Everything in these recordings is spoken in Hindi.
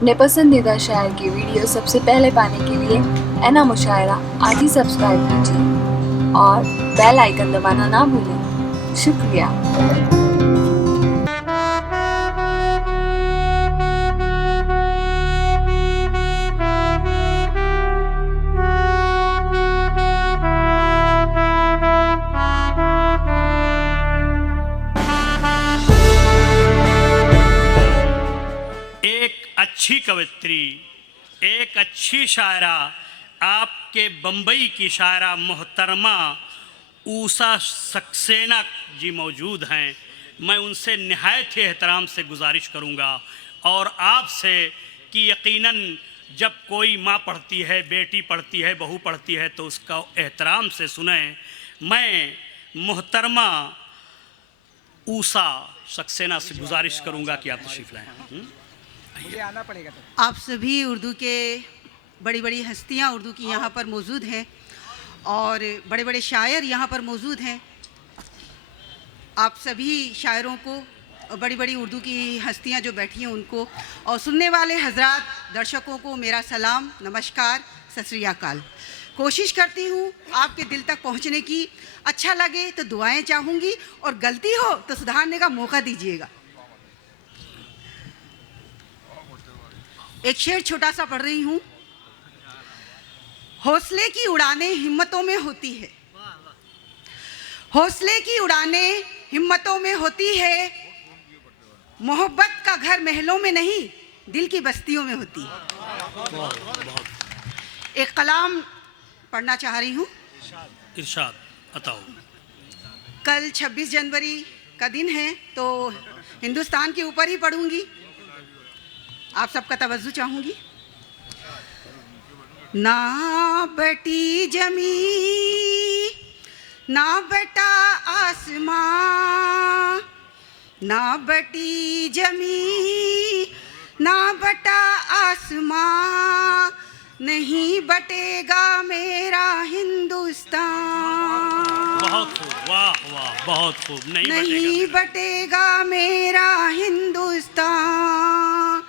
अपने पसंदीदा शायर की वीडियो सबसे पहले पाने के लिए एना मुशायरा आज ही सब्सक्राइब कीजिए और बेल आइकन दबाना ना भूलें। शुक्रिया। एक अच्छी कवित्री, एक अच्छी शायरा, आपके बम्बई की शायरा मोहतरमा ऊषा सक्सेना जी मौजूद हैं। मैं उनसे निहायत ही एहतराम से गुजारिश करूंगा और आपसे कि यकीनन जब कोई माँ पढ़ती है, बेटी पढ़ती है, बहू पढ़ती है तो उसका एहतराम से सुने। मैं मोहतरमा ऊषा सक्सेना से गुजारिश करूंगा कि आप तशरीफ़ लाएँ। मुझे आना पड़ेगा। आप सभी उर्दू के बड़ी बड़ी हस्तियां उर्दू की यहाँ पर मौजूद हैं और बड़े बड़े शायर यहाँ पर मौजूद हैं। आप सभी शायरों को, बड़ी बड़ी उर्दू की हस्तियां जो बैठी हैं उनको, और सुनने वाले हजरात दर्शकों को मेरा सलाम, नमस्कार, सत श्री अकाल। कोशिश करती हूँ आपके दिल तक पहुँचने की। अच्छा लगे तो दुआएं चाहूँगी और गलती हो तो सुधारने का मौका दीजिएगा। एक शेर छोटा सा पढ़ रही हूँ। हौसले की उड़ानें हिम्मतों में होती है, हौसले की उड़ानें हिम्मतों में होती है, मोहब्बत का घर महलों में नहीं दिल की बस्तियों में होती है। एक कलाम पढ़ना चाह रही हूँ। इरशाद बताओ। कल 26 जनवरी का दिन है तो हिंदुस्तान के ऊपर ही पढ़ूंगी। आप सबका तवज्जो चाहूंगी। ना बटी जमी ना बटा आसमां, ना बटी जमी ना बटा आसमां, नहीं बटेगा मेरा हिंदुस्तान। बहुत खूब, वाह वाह, बहुत खूब। नहीं बटेगा मेरा हिंदुस्तान,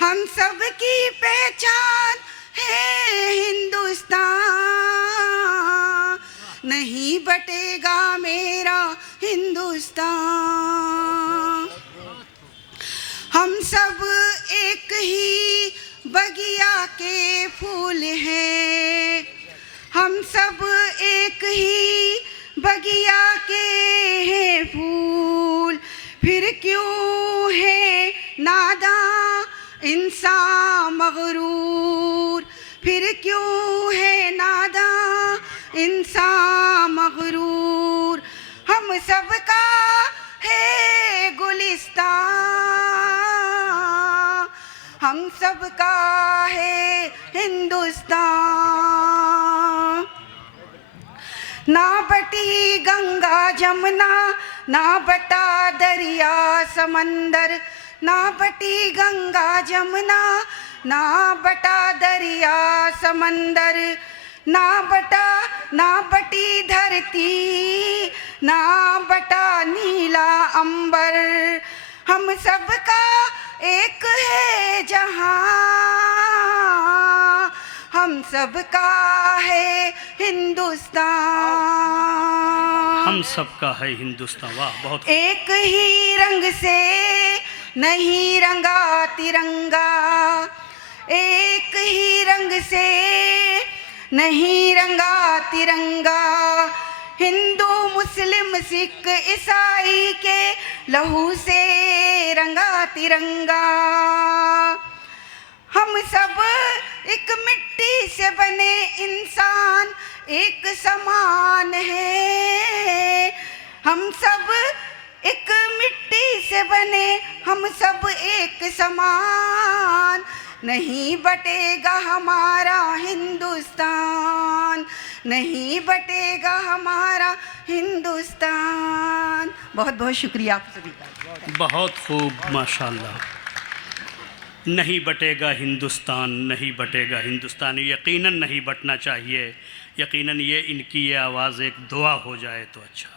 हम सब की पहचान है हिंदुस्तान, नहीं बटेगा मेरा हिंदुस्तान। हम सब एक ही बगिया के फूल हैं, हम सब एक ही बगिया के हैं फूल, फिर क्यों है नादां इंसान मगरूर, फिर क्यों है नादां इंसान मगरूर। हम सबका है गुलिस्तान, हम सबका है हिंदुस्तान। ना बटी गंगा जमुना ना बटा दरिया समंदर, ना बटी गंगा जमुना ना बटा दरिया समंदर, ना बटी धरती ना बटा नीला अंबर। हम सबका एक है जहां, हम सबका है हिंदुस्तान, हम सबका है हिंदुस्तान। वाह, बहुत। एक ही रंग से नहीं रंगा तिरंगा, एक ही रंग से नहीं रंगा तिरंगा, हिंदू मुस्लिम सिख ईसाई के लहू से रंगा तिरंगा। हम सब एक मिट्टी से बने इंसान एक समान है, हम सब एक मिट्टी से बने हम सब एक समान, नहीं बटेगा हमारा हिंदुस्तान, नहीं बटेगा हमारा हिंदुस्तान। बहुत बहुत शुक्रिया आप सभी का। बहुत खूब, माशाल्लाह। नहीं बटेगा हिंदुस्तान, नहीं बटेगा हिंदुस्तान, यकीनन नहीं बटना चाहिए। यकीनन ये इनकी ये आवाज़ एक दुआ हो जाए तो अच्छा।